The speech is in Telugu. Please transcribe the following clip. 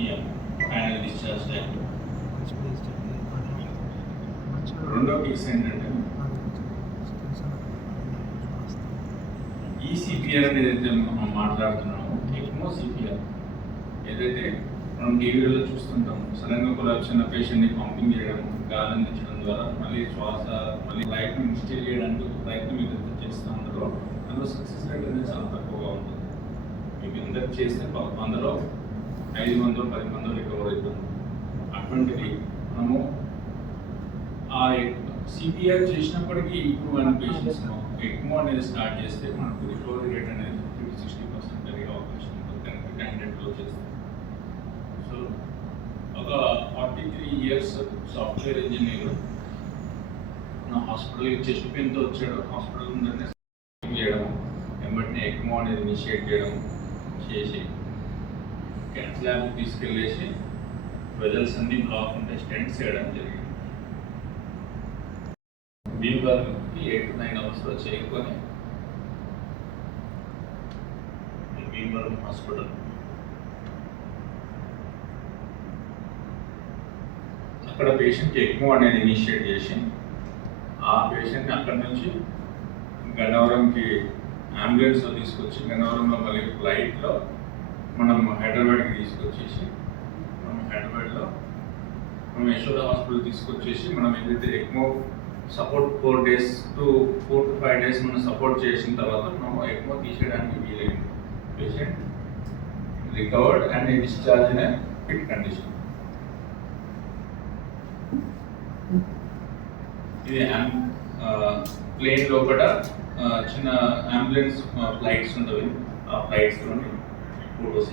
PM final discharge time. రెండో కేసు ఏంటంటే ఈ సిపిఆర్ ఏదైతే మనం మాట్లాడుతున్నామో ఎక్మో సిపిఆర్ ఏదైతే మనం టీవీలో చూస్తుంటాం, సడన్గా కొలాప్స్ అయిన పేషెంట్ని పంపింగ్ చేయడం, గాలి అందించడం ద్వారా మళ్ళీ శ్వాస మళ్ళీ లైఫ్ని ఇన్స్టిల్ చేయడానికి ప్రయత్నం ఏదైతే చేస్తూ ఉంటారో అందులో సక్సెస్ రేట్ అనేది చాలా తక్కువగా ఉంటుంది. మీకు అందరికి చేస్తే 100లో 5 మందో 10 మందో రికవర్ అవుతుంది. అటువంటిది మనము ఆ సిపిఆర్ చేసినప్పటికీ ఇంప్రూవ్ అయిన పేషెంట్స్ ఎక్మో అనేది స్టార్ట్ చేస్తే మనకు రికవరీ రేట్ అనేది 50-60% పెరిగే అవకాశం ఉంటుంది కనుక క్యాండిడేట్లో చేస్తే. సో ఒక 43 ఇయర్స్ సాఫ్ట్వేర్ ఇంజనీర్ నా హాస్పిటల్కి చెస్ట్ పెయిన్తో వచ్చాడు. హాస్పిటల్ ఉందంటే చేయడం, వెంబడిని ఎక్మో అనేది ఇనిషియేట్ చేయడం చేసి క్యాన్స్ ల్యాబ్కి తీసుకెళ్ళేసి వెజల్స్ అన్ని బ్లాక్ ఉంటే స్టెంట్స్ చేయడం జరిగింది. భీమవరంకి 8 to 9 అవర్స్లో చేయకొని భీమవరం హాస్పిటల్ అక్కడ పేషెంట్కి ఎక్మో అనేది ఇనిషియేట్ చేసి ఆ పేషెంట్ని అక్కడి నుంచి గన్నవరంకి అంబులెన్స్లో తీసుకొచ్చి గన్నవరంలో మళ్ళీ ఫ్లైట్లో మనం హైదరాబాద్కి తీసుకొచ్చేసి మనం హైదరాబాద్లో మనం యశోద హాస్పిటల్ తీసుకొచ్చేసి మనం ఏదైతే ECMO support 4 days to 4 to 5 days మనం సపోర్ట్ చేసిన తర్వాత మనం ఎక్మో తీసేయడానికి వీలైంది. Patient recovered and discharge in fit condition. ఇది ప్లేన్ లోపల చిన్న అంబులెన్స్ ఫ్లైట్స్ ఉంటుంది, ఆ ఫ్లైట్స్లోని ఫోటోస్